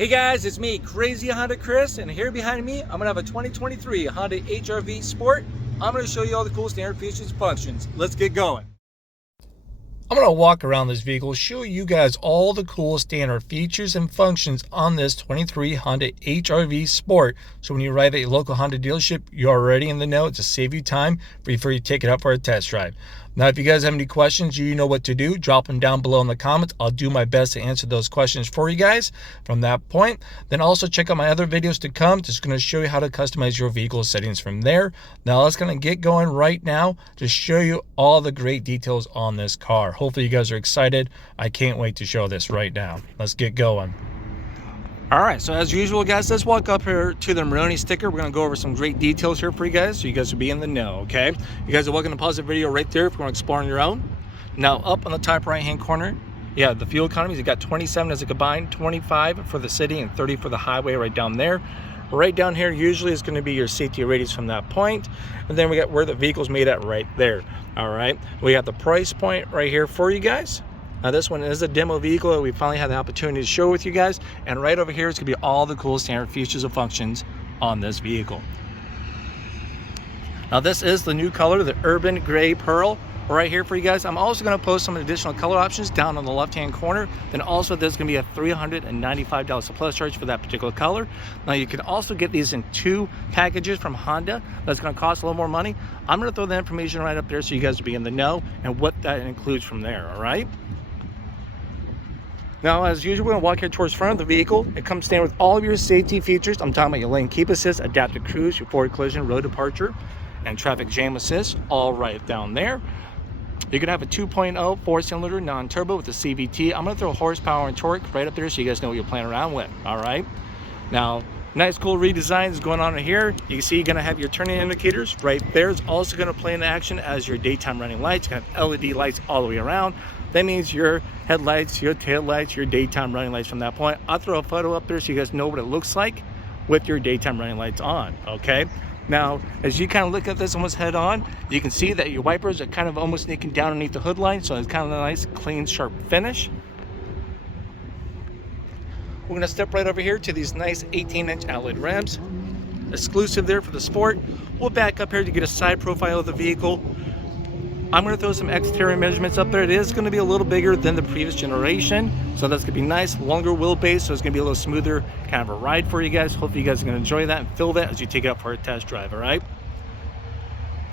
Hey guys, it's me, Crazy Honda Chris, and here behind me, I'm gonna have a 2023 Honda HR-V Sport. I'm gonna show you all the cool standard features and functions. Let's get going. I'm gonna walk around this vehicle, show you guys all the cool standard features and functions on this 23 Honda HR-V Sport. So when you arrive at your local Honda dealership, you're already in the know to save you time before you take it out for a test drive. Now, if you guys have any questions, you know what to do. Drop them down below in the comments. I'll do my best to answer those questions for you guys from that point. Then also check out my other videos to come. Just going to show you how to customize your vehicle settings from there. Now, let's going to get going right now to show you all the great details on this car. Hopefully, you guys are excited. I can't wait to show this right now. Let's get going. All right, so as usual, guys, let's walk up here to the Maroni sticker. We're gonna go over some great details here for you guys, so you guys will be in the know, okay? You guys are welcome to pause the video right there if you want to explore on your own. Now, up on the top right-hand corner, yeah, the fuel economies, you got 27 as a combined, 25 for the city and 30 for the highway right down there. Right down here usually is gonna be your safety ratings from that point. And then we got where the vehicle's made at right there, all right? We got the price point right here for you guys. Now this one is a demo vehicle that we finally had the opportunity to show with you guys. And right over here is gonna be all the cool standard features and functions on this vehicle. Now this is the new color, the Urban Gray Pearl, right here for you guys. I'm also gonna post some additional color options down on the left-hand corner. Then also there's gonna be a $395 surplus charge for that particular color. Now you can also get these in 2 packages from Honda. That's gonna cost a little more money. I'm gonna throw the information right up there so you guys will be in the know and what that includes from there, all right? Now, as usual, we're gonna walk here towards the front of the vehicle. It comes standard with all of your safety features. I'm talking about your lane keep assist, adaptive cruise, your forward collision, road departure, and traffic jam assist, all right down there. You're gonna have a 2.0 4-cylinder non-turbo with a CVT. I'm gonna throw horsepower and torque right up there so you guys know what you're playing around with, all right? Now, nice cool redesigns going on here. You can see you're gonna have your turning indicators right there. It's also gonna play in action as your daytime running lights. You have LED lights all the way around. That means your headlights, your tail lights, your daytime running lights from that point. I'll throw a photo up there so you guys know what it looks like with your daytime running lights on, okay? Now, as you kind of look at this almost head on, you can see that your wipers are kind of almost sneaking down underneath the hood line, so it's kind of a nice, clean, sharp finish. We're gonna step right over here to these nice 18-inch alloyed rims. Exclusive there for the Sport. We'll back up here to get a side profile of the vehicle. I'm gonna throw some exterior measurements up there. It is gonna be a little bigger than the previous generation, so that's gonna be nice, longer wheelbase, so it's gonna be a little smoother kind of a ride for you guys. Hopefully you guys are gonna enjoy that and feel that as you take it out for a test drive, all right?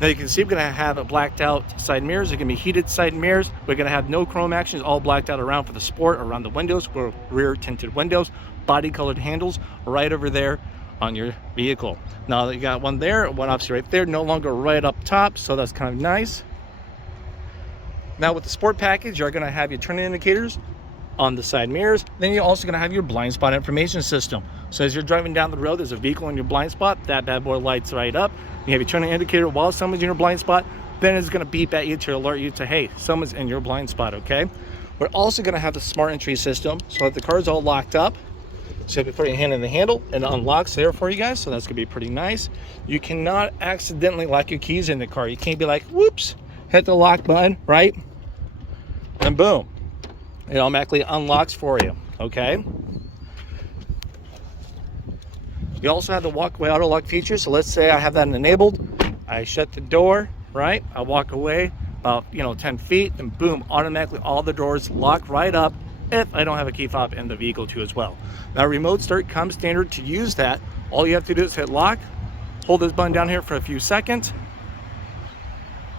Now you can see we're gonna have a blacked out side mirrors. They're gonna be heated side mirrors. We're gonna have no chrome actions, all blacked out around for the Sport, around the windows, or rear tinted windows, body colored handles right over there on your vehicle. Now you got one there, one obviously right there, no longer right up top, so that's kind of nice. Now with the Sport package, you're gonna have your turning indicators on the side mirrors. Then you're also gonna have your blind spot information system. So as you're driving down the road, there's a vehicle in your blind spot, that bad boy lights right up. You have your turning indicator while someone's in your blind spot, then it's gonna beep at you to alert you to, hey, someone's in your blind spot, okay? We're also gonna have the smart entry system, so that the car's all locked up. So if you put your hand in the handle, and it unlocks there for you guys, so that's gonna be pretty nice. You cannot accidentally lock your keys in the car. You can't be like, whoops, hit the lock button, right? And boom, it automatically unlocks for you, okay? You also have the walkaway auto lock feature. So let's say I have that enabled. I shut the door, right? I walk away about 10 feet, and boom, automatically all the doors lock right up if I don't have a key fob in the vehicle too as well. Now remote start comes standard. To use that, all you have to do is hit lock, hold this button down here for a few seconds.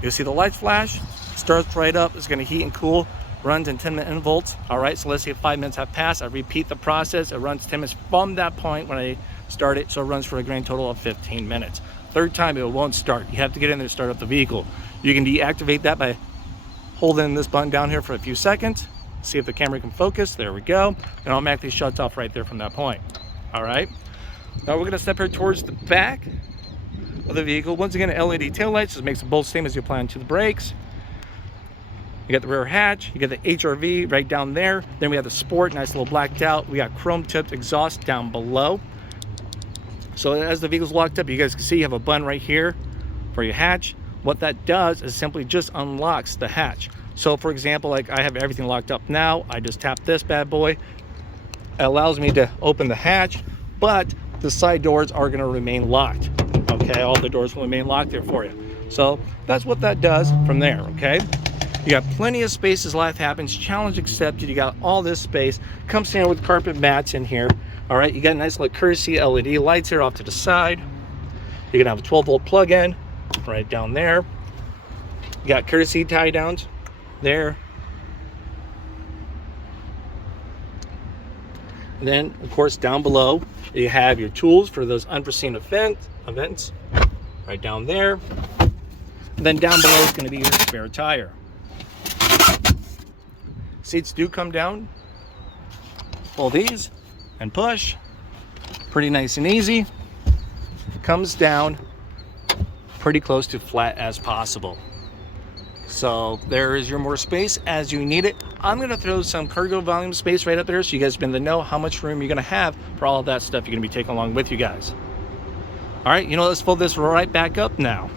You'll see the lights flash, starts right up, it's gonna heat and cool, runs in 10-minute intervals. All right, so let's say 5 minutes have passed, I repeat the process, it runs 10 minutes from that point when I start it, so it runs for a grand total of 15 minutes. Third time, it won't start. You have to get in there to start up the vehicle. You can deactivate that by holding this button down here for a few seconds, see if the camera can focus, there we go. It automatically shuts off right there from that point. All right, now we're gonna step here towards the back of the vehicle. Once again, LED tail lights, just makes the bolt same as you apply to the brakes. You got the rear hatch, you got the HR-V right down there. Then we have the Sport, nice little blacked out. We got chrome tipped exhaust down below. So as the vehicle's locked up, you guys can see you have a button right here for your hatch. What that does is simply just unlocks the hatch. So for example, like I have everything locked up now, I just tap this bad boy, allows me to open the hatch, but the side doors are going to remain locked. Okay, all the doors will remain locked there for you. So that's what that does from there. Okay, you got plenty of space as life happens. Challenge accepted. You got all this space. Comes in with carpet mats in here. All right, you got a nice little courtesy LED lights here off to the side. You're gonna have a 12-volt plug-in right down there. You got courtesy tie downs there. And then, of course, down below, you have your tools for those unforeseen events right down there. And then down below is going to be your spare tire. Seats do come down. Pull these and push. Pretty nice and easy. Comes down pretty close to flat as possible. So there is your more space as you need it. I'm going to throw some cargo volume space right up there so you guys begin to know how much room you're going to have for all of that stuff you're going to be taking along with you guys. All right, let's fold this right back up now.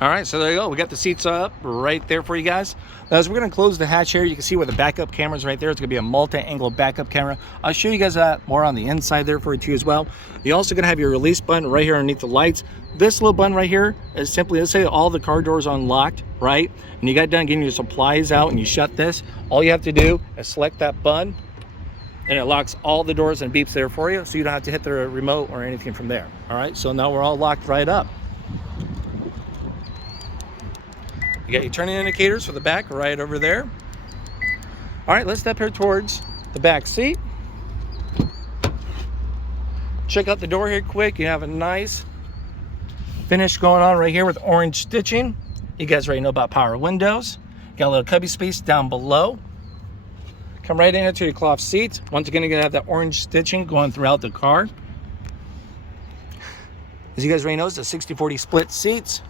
All right, so there you go. We got the seats up right there for you guys. Now, as we're going to close the hatch here, you can see where the backup camera is right there. It's going to be a multi-angle backup camera. I'll show you guys that more on the inside there for you too as well. You're also going to have your release button right here underneath the lights. This little button right here is simply, let's say all the car doors are unlocked, right? And you got done getting your supplies out and you shut this. All you have to do is select that button and it locks all the doors and beeps there for you, so you don't have to hit the remote or anything from there. All right, so now we're all locked right up. You got your turning indicators for the back right over there. All right, let's step here towards the back seat. Check out the door here quick. You have a nice finish going on right here with orange stitching. You guys already know about power windows. Got a little cubby space down below. Come right in into your cloth seats. Once again, you're gonna have that orange stitching going throughout the car. As you guys already know, it's a 60-40 split seats.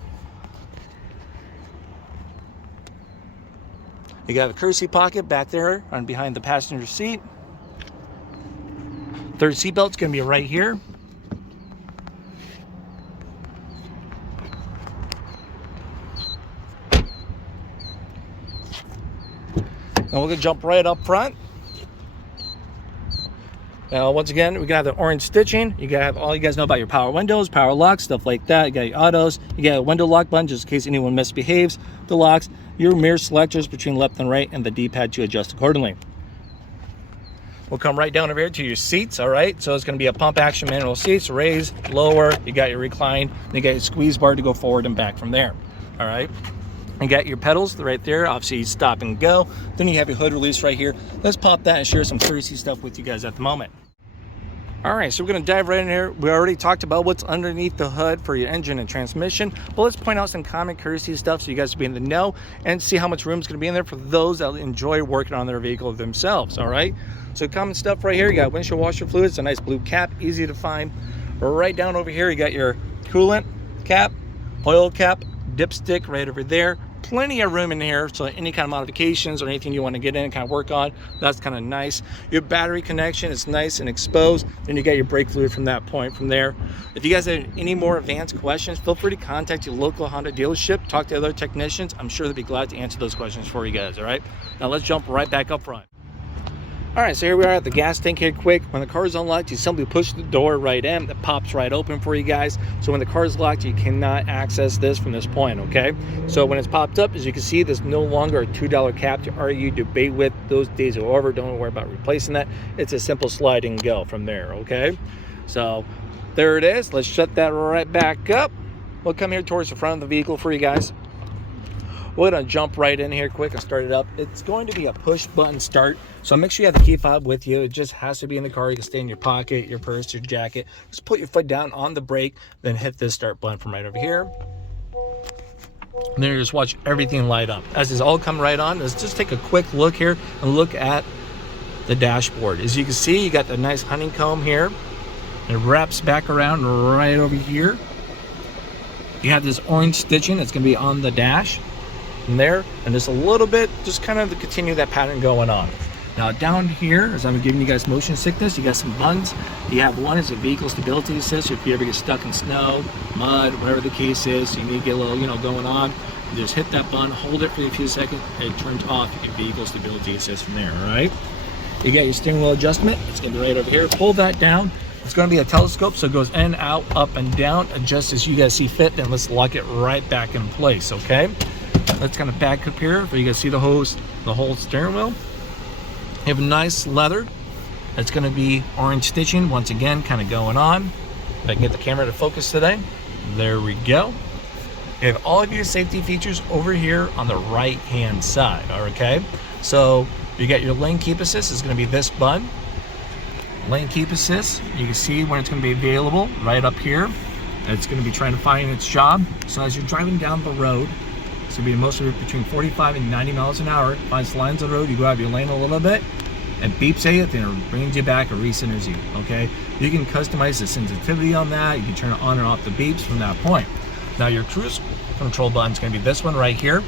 You got a courtesy pocket back there on behind the passenger seat. Third seat belt's gonna be right here. Now we're gonna jump right up front. Now, once again, we're gonna have the orange stitching. You gotta have all you guys know about your power windows, power locks, stuff like that. You got your autos. You got a window lock button just in case anyone misbehaves. The locks, your mirror selectors between left and right, and the D-pad to adjust accordingly. We'll come right down over here to your seats. All right, so it's gonna be a pump action manual seats, raise, lower. You got your recline. You got your squeeze bar to go forward and back from there. All right. You got your pedals right there, obviously stop and go. Then you have your hood release right here. Let's pop that and share some courtesy stuff with you guys at the moment. All right, so we're gonna dive right in here. We already talked about what's underneath the hood for your engine and transmission, but let's point out some common courtesy stuff so you guys will be in the know and see how much room is gonna be in there for those that enjoy working on their vehicle themselves, all right? So common stuff right here, you got windshield washer fluid. It's a nice blue cap, easy to find. Right down over here, you got your coolant cap, oil cap, dipstick right over there. Plenty of room in here, so any kind of modifications or anything you want to get in and kind of work on, that's kind of nice. Your battery connection is nice and exposed. Then you got your brake fluid from that point from there. If you guys have any more advanced questions, feel free to contact your local Honda dealership, talk to other technicians. I'm sure they'll be glad to answer those questions for you guys, all right? Now let's jump right back up front. All right, so here we are at the gas tank here quick. When the car is unlocked, you simply push the door right in. It pops right open for you guys. So when the car is locked, you cannot access this from this point, okay? So when it's popped up, as you can see, there's no longer a $2 cap to argue, debate with. Those days are over. Don't worry about replacing that. It's a simple slide and go from there, okay? So there it is. Let's shut that right back up. We'll come here towards the front of the vehicle for you guys. We're gonna jump right in here quick and start it up. It's going to be a push button start, so make sure you have the key fob with you. It just has to be in the car. You can stay in your pocket, your purse, your jacket. Just put your foot down on the brake, then hit this start button from right over here. And then you just watch everything light up. As this all come right on, let's just take a quick look here and look at the dashboard. As you can see, you got the nice honeycomb here. It wraps back around right over here. You have this orange stitching that's gonna be on the dash. From there, and just a little bit, just kind of to continue that pattern going on. Now down here, as I'm giving you guys motion sickness, you got some buttons. You have one is a vehicle stability assist. If you ever get stuck in snow, mud, whatever the case is, you need to get a little, going on. You just hit that button, hold it for a few seconds, and it turns off your vehicle stability assist from there. All right. You got your steering wheel adjustment. It's gonna be right over here. Pull that down. It's gonna be a telescope, so it goes in, out, up, and down, adjust as you guys see fit. Then let's lock it right back in place, okay? Let's kind of back up here for you guys see the whole steering wheel. You have a nice leather. It's gonna be orange stitching, once again, kind of going on. If I can get the camera to focus today. There we go. You have all of your safety features over here on the right hand side, okay? So you got your lane keep assist is going to be this button. Lane keep assist, you can see when it's going to be available right up here. It's going to be trying to find its job. So as you're driving down the road, it's going to be most of it between 45 and 90 miles an hour. Finds lines of the road, you go out of your lane a little bit, and beeps at it, then it brings you back or recenters you, okay? You can customize the sensitivity on that. You can turn it on and off the beeps from that point. Now your cruise control button is going to be this one right here.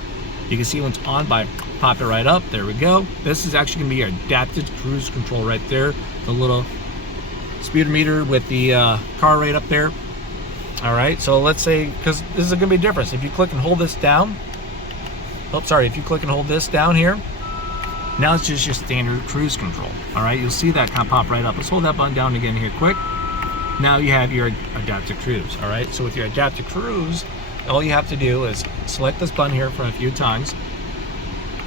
You can see when it's on by pop it right up. There we go. This is actually going to be your adaptive cruise control right there. The little speedometer with the car right up there. All right, so let's say, because this is going to be a difference. If you click and hold this down, if you click and hold this down here, now it's just your standard cruise control. All right, you'll see that kind of pop right up. Let's hold that button down again here quick. Now you have your adaptive cruise. All right, so with your adaptive cruise, all you have to do is select this button here for a few times.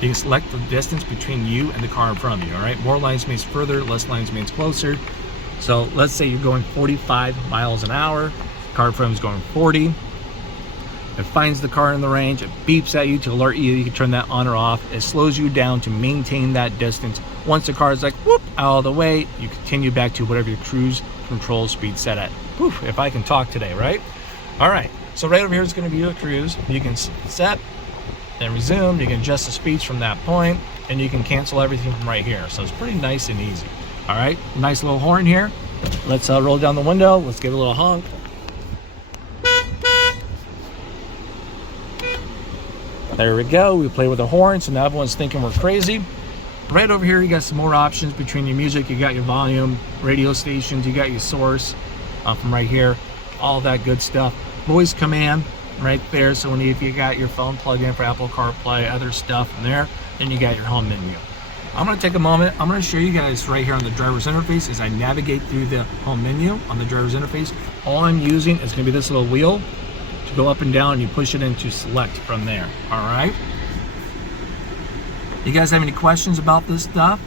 You can select the distance between you and the car in front of you. All right, more lines means further, less lines means closer. So let's say you're going 45 miles an hour, the car in front of you is going 40. It finds the car in the range, it beeps at you to alert you. You can turn that on or off. It slows you down to maintain that distance. Once the car is like whoop out of the way, you continue back to whatever your cruise control speed set at. Whew, if I can talk today, right? All right, so right over here is going to be your cruise. You can set, then resume. You can adjust the speeds from that point, and you can cancel everything from right here. So it's pretty nice and easy. All right, nice little horn here. Let's roll down the window. Let's give it a little honk. There we go. We play with the horn, so now everyone's thinking we're crazy. Right over here, you got some more options between your music. You got your volume, radio stations, you got your source from right here, all that good stuff. Voice command right there. So if you got your phone plugged in for Apple CarPlay, other stuff in there, then you got your home menu. I'm going to take a moment. I'm going to show you guys right here on the driver's interface as I navigate through the home menu on the driver's interface. All I'm using is going to be this little wheel to go up and down, and you push it into select from there. All right. You guys have any questions about this stuff?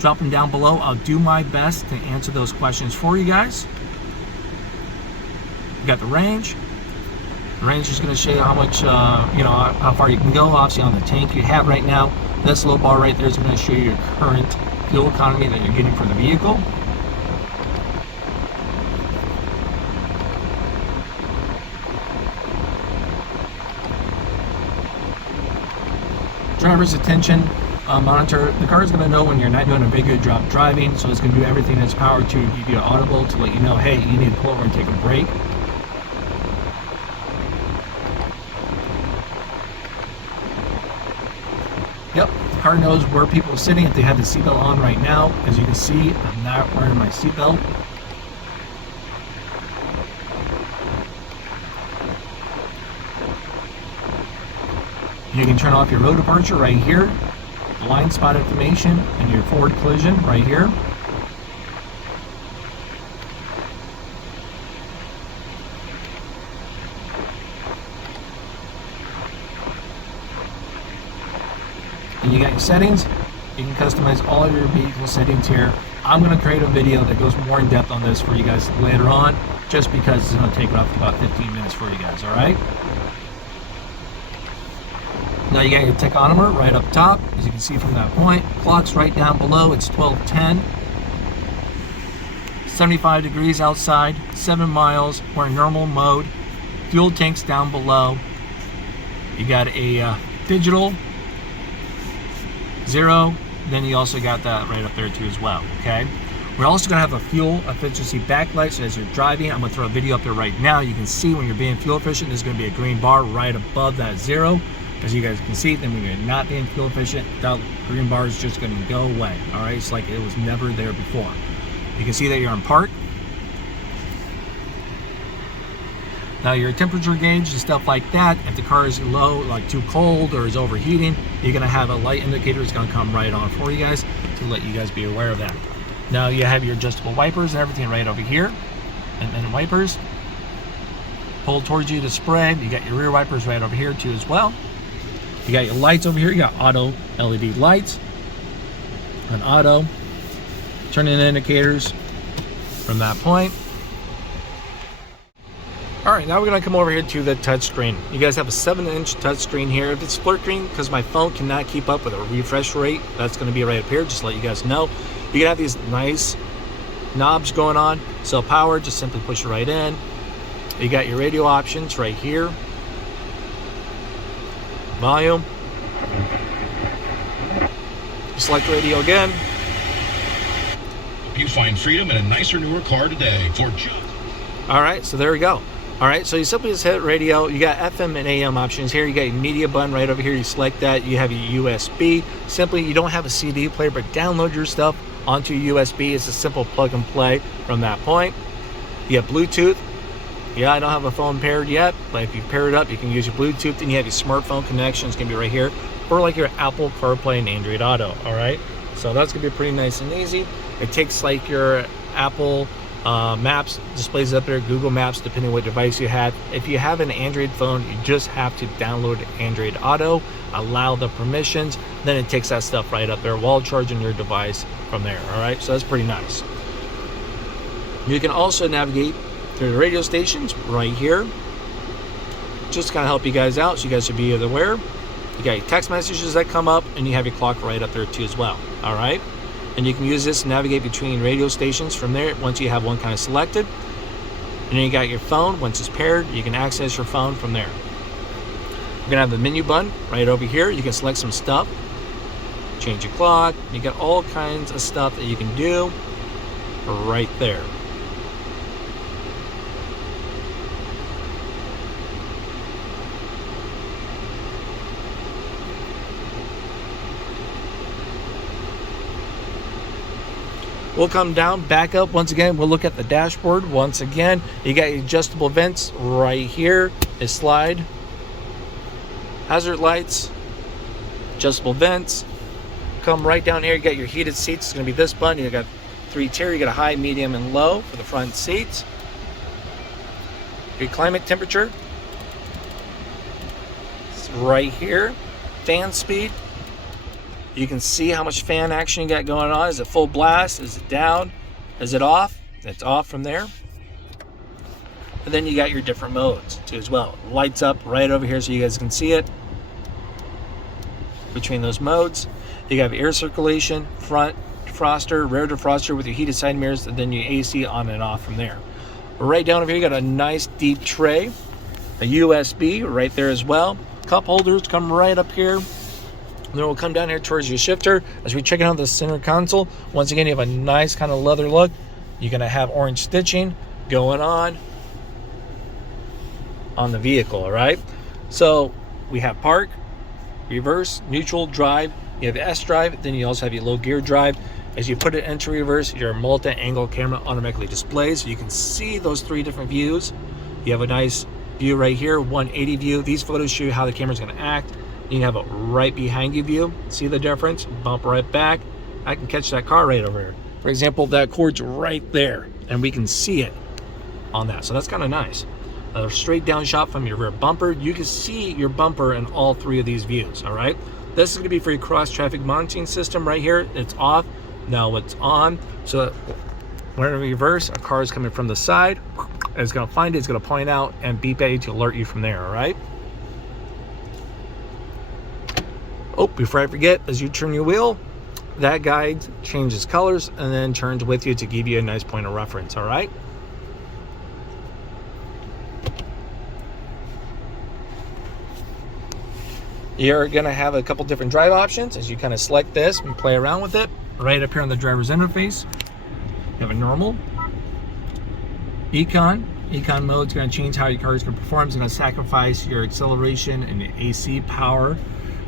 Drop them down below. I'll do my best to answer those questions for you guys. You got the range. The range is going to show you how much, how far you can go. Obviously on the tank you have right now. This little bar right there is going to show you your current fuel economy that you're getting for the vehicle. Driver's attention monitor. The car is going to know when you're not doing a very good job driving, so it's going to do everything in its power to give you an audible to let you know, hey, you need to pull over and take a break. Yep, the car knows where people are sitting if they have the seatbelt on right now. As you can see, I'm not wearing my seatbelt. You can turn off your road departure right here, blind spot information, and your forward collision right here. And you got your settings. You can customize all of your vehicle settings here. I'm going to create a video that goes more in depth on this for you guys later on, just because it's going to take up to about 15 minutes for you guys, all right? Now you got your tachometer right up top, as you can see from that point. Clock's right down below, it's 12:10. 75 degrees outside, 7 miles, we're in normal mode. Fuel tank's down below. You got a digital 0, then you also got that right up there too as well, okay? We're also gonna have a fuel efficiency backlight, so as you're driving, I'm gonna throw a video up there right now. You can see when you're being fuel efficient, there's gonna be a green bar right above that 0. As you guys can see, then when you're not being fuel efficient, that green bar is just going to go away. All right, it's like it was never there before. You can see that you're in park. Now your temperature gauge and stuff like that, if the car is low, like too cold or is overheating, you're going to have a light indicator that's going to come right on for you guys to to let you guys be aware of that. Now you have your adjustable wipers and everything right over here, and then wipers pull towards you to spray. You got your rear wipers right over here too as well. You got your lights over here. You got auto LED lights and auto turning indicators from that point. All right, now we're gonna come over here to the touch screen. You guys have a 7-inch touch screen here. If it's split screen, because my phone cannot keep up with a refresh rate, that's gonna be right up here, just to let you guys know. You can have these nice knobs going on. So power, just simply push it right in. You got your radio options right here. Volume. Select radio again. You find freedom in a nicer, newer car today for just... All right, so there we go. All right, so you simply just hit radio. You got FM and AM options here. You got your media button right over here. You select that. You have your USB. Simply, you don't have a CD player, but download your stuff onto USB. It's a simple plug and play from that point. You have Bluetooth. Yeah, I don't have a phone paired yet, but if you pair it up, you can use your Bluetooth. Then you have your smartphone connection. It's gonna be right here, or like your Apple CarPlay and Android Auto. All right, so that's gonna be pretty nice and easy. It takes like your Apple Maps, displays up there, Google Maps, depending on what device you have. If you have an Android phone, you just have to download Android Auto, allow the permissions, then it takes that stuff right up there while charging your device from there. All right, so that's pretty nice. You can also navigate through the radio stations right here. Just to kind of help you guys out, so you guys should be aware. You got your text messages that come up, and you have your clock right up there too as well. All right, and you can use this to navigate between radio stations from there once you have one kind of selected. And then you got your phone. Once it's paired, you can access your phone from there. You're gonna have the menu button right over here. You can select some stuff, change your clock. You got all kinds of stuff that you can do right there. We'll come down, back up once again. We'll look at the dashboard once again. You got your adjustable vents right here. A slide, hazard lights, adjustable vents. Come right down here. You got your heated seats. It's going to be this button. You got 3 tier. You got a high, medium, and low for the front seats. Your climate temperature. It's right here. Fan speed. You can see how much fan action you got going on. Is it full blast? Is it down? Is it off? It's off from there. And then you got your different modes too as well. Lights up right over here so you guys can see it. Between those modes, you have air circulation, front defroster, rear defroster with your heated side mirrors, and then your AC on and off from there. Right down over here, you got a nice deep tray, a USB right there as well. Cup holders come right up here. Then we'll come down here towards your shifter. As we check out the center console, once again, you have a nice kind of leather look. You're gonna have orange stitching going on the vehicle, all right? So we have park, reverse, neutral, drive. You have S drive, then you also have your low gear drive. As you put it into reverse, your multi-angle camera automatically displays, so you can see those 3 different views. You have a nice view right here, 180 view. These photos show you how the camera's gonna act. You can have a right behind you view. See the difference? Bump right back. I can catch that car right over here. For example, that cord's right there, and we can see it on that. So that's kind of nice. A straight down shot from your rear bumper. You can see your bumper in all 3 of these views, all right? This is gonna be for your cross traffic monitoring system right here. It's off, now it's on. So when in reverse, a car is coming from the side. It's gonna find it, it's gonna point out and beep at you to alert you from there, all right? Oh, before I forget, as you turn your wheel, that guide changes colors and then turns with you to give you a nice point of reference, all right? You're gonna have a couple different drive options as you kind of select this and play around with it. Right up here on the driver's interface, you have a normal, econ. Econ mode is gonna change how your car is gonna perform. It's gonna sacrifice your acceleration and the AC power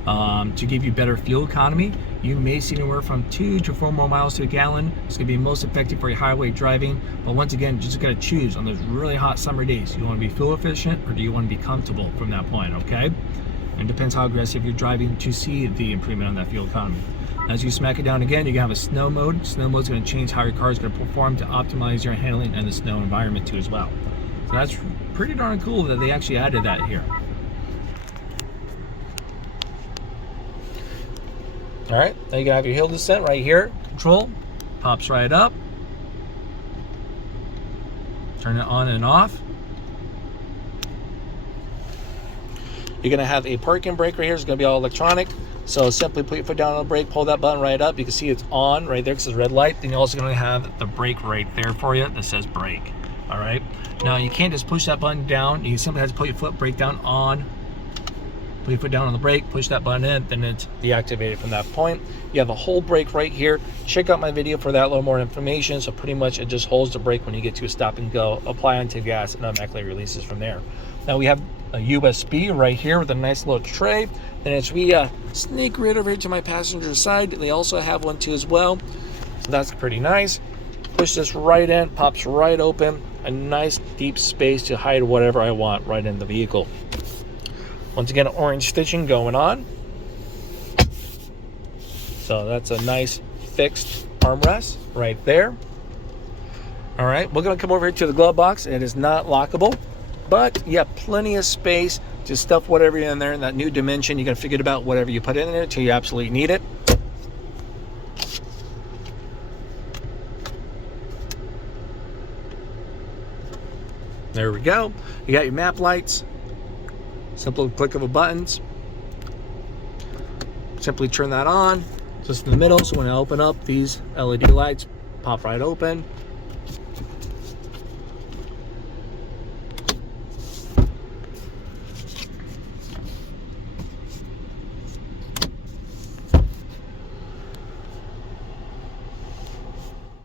to give you better fuel economy. You may see anywhere from 2 to 4 more miles to a gallon. It's gonna be most effective for your highway driving. But once again, you just gotta choose on those really hot summer days. Do you wanna be fuel efficient or do you wanna be comfortable from that point, okay? And it depends how aggressive you're driving to see the improvement on that fuel economy. As you smack it down again, you can have a snow mode. Snow mode is going to change how your car is going to perform to optimize your handling and the snow environment too as well. So that's pretty darn cool that they actually added that here. All right, now you can have your hill descent right here. Control pops right up. Turn it on and off. You're going to have a parking brake right here. It's going to be all electronic. So simply put your foot down on the brake, pull that button right up. You can see it's on right there because it's red light. Then you're also going to have the brake right there for you that says brake. All right. Now you can't just push that button down. You simply have to put your foot brake down on. Put your foot down on the brake, push that button in, then it's deactivated from that point. You have a whole brake right here. Check out my video for that, a little more information. So pretty much it just holds the brake when you get to a stop and go, apply onto gas, and automatically releases from there. Now we have a USB right here with a nice little tray. And as we sneak right over here to my passenger side, they also have one too as well. So that's pretty nice. Push this right in, pops right open. A nice deep space to hide whatever I want right in the vehicle. Once again, orange stitching going on. So that's a nice fixed armrest right there. All right, we're gonna come over here to the glove box. It is not lockable, but you have plenty of space to stuff whatever in there in that new dimension. You can forget about whatever you put in there until you absolutely need it. There we go. You got your map lights. Simple click of a buttons. Simply turn that on, just in the middle. So when I open up, these LED lights pop right open.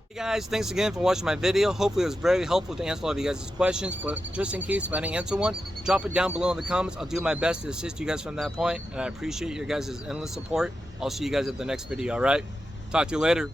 Hey guys, thanks again for watching my video. Hopefully it was very helpful to answer all of you guys' questions, but just in case if I didn't answer one, drop it down below in the comments. I'll do my best to assist you guys from that point, and I appreciate your guys' endless support. I'll see you guys at the next video, all right? Talk to you later.